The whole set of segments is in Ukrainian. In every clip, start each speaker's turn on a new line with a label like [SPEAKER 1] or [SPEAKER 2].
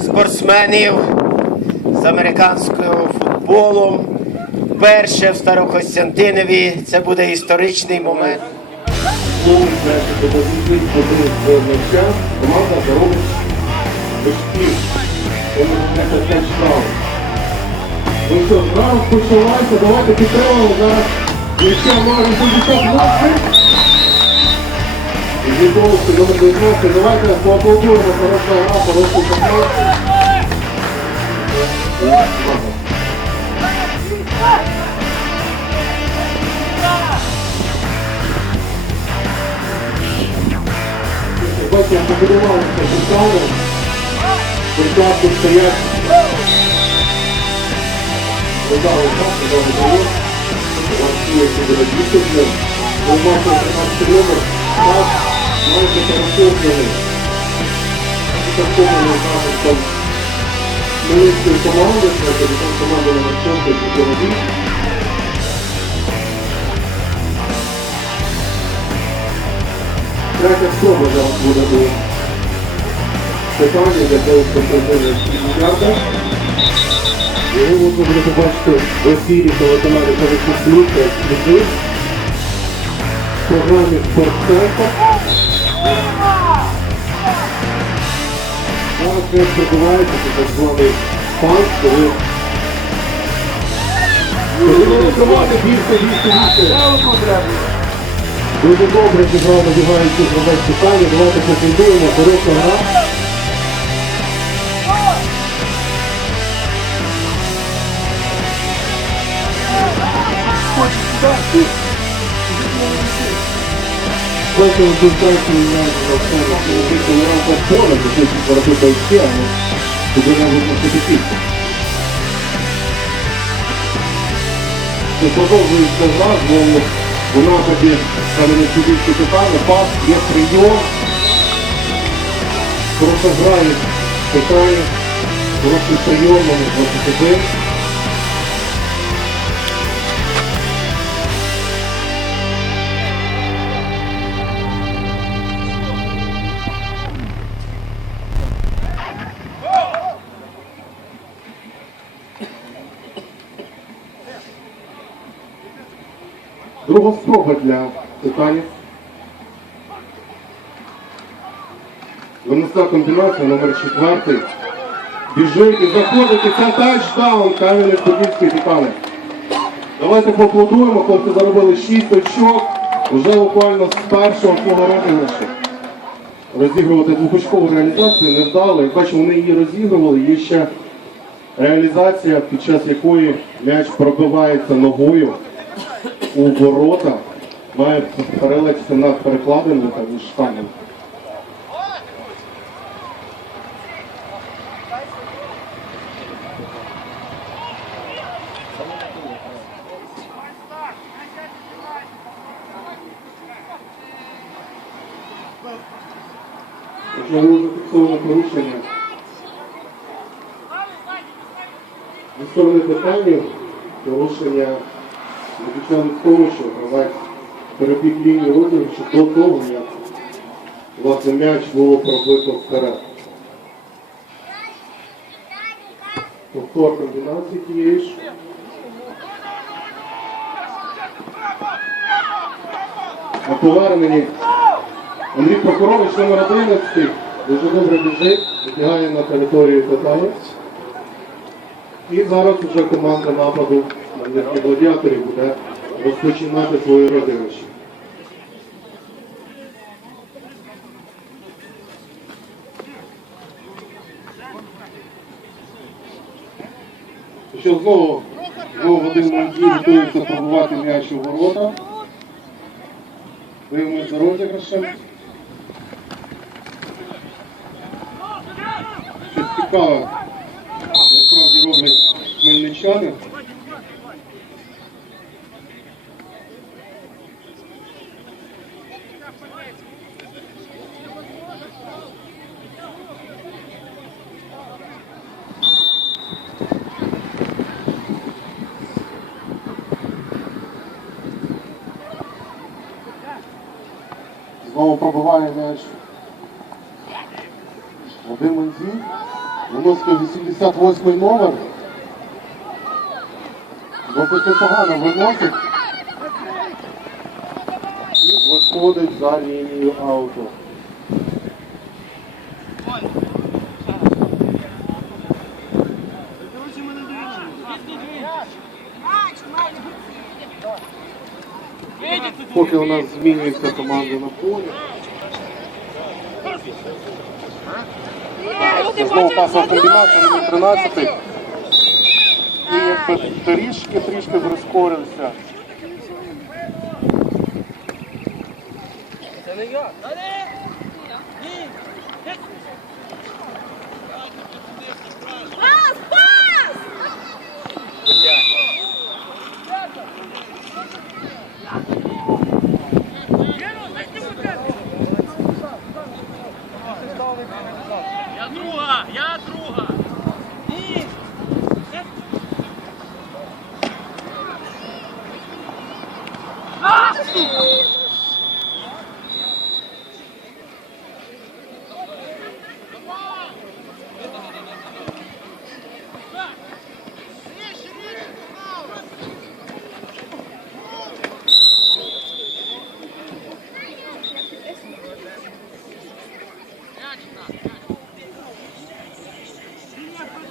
[SPEAKER 1] спортсменів з американського футболу. Перше в Старокостянтинові. Це буде історичний момент.
[SPEAKER 2] Команда заробить. Ну що, зараз почалася, давайте підтримуємо зараз. Має бути нахи. Відомості номер 19. Давайте поаплодуємо. Хороша гра, хороший команд. Бачите, побудувалися центрально. Спочатку стоять. Видали так, видали дає. Вартує себе дійсно. Умасно 13 номер. Так, майже переповнений. Переповнений захистом Хмельницької команди. Це капітан команди номер 6 Петрові. Третя спроба зараз буде до питання для того, щоб зробили мільярда. Його можна буде побачити в ефірі та «Ексклюзив» в програмі «Спортцентр». Дуже добре зіграв надягаючи зробити питання. Давайте послідуємо, хороша гра. Бачите, концентрацію на Оксану, коли рамка поля, то хочуть заробити очки, але туди не можна підписати. Це продовжується гра, знову у нападі Кам'янець-Подільський питання, пас, є прийом. Просто грає питання, хороший прийом, номер 21. Друга спроба для питання. Винесла комбінація номер 4. Біжить і заходить, це тачдаун Кам'янець Подільський Титани. Давайте поаплодуємо, хлопці заробили 6 очок. Вже буквально з першого свого розіграшу. Розігрувати двохочкову реалізацію не вдало. Як бачимо, вони її розігрували. Є ще реалізація, під час якої м'яч пробивається ногою у ворота, має перелетіти над перекладиною та штангами. Якщо було зафіксовано порушення зі питання, порушення заключалось в тому, що гравець перебіг лінію розіграшу до того, як власне м'яч було пробито вперед. Повтор комбінації тієї ж. На поверненні Андрій Прокорович номер 11 дуже добре біжить, вибігає на територію питання. І зараз вже команда нападу на гладіаторів буде розпочинати свої розіграші. Що знову знову Вадим Мандій готується пробувати м'яч у ворота. Дивимось за розіграшем. Щось цікаве насправді роблять хмельничани. Знову пробиває м'яч. Вадим Манзій, виносить 88 номер. Досить непогано виносить. І виходить за лінію ауту. Поки у нас змінюється команда на полі. Знову пасова комбінація, номер 13. І трішки, трішки прискорився.
[SPEAKER 3] Пас, пас!
[SPEAKER 4] Я друга, я друга.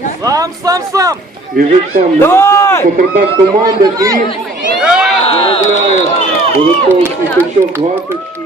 [SPEAKER 4] Сам, сам, сам!
[SPEAKER 2] Біжить сам
[SPEAKER 4] Давай!
[SPEAKER 2] потерпав команда і заробляє додатковий світочок 26.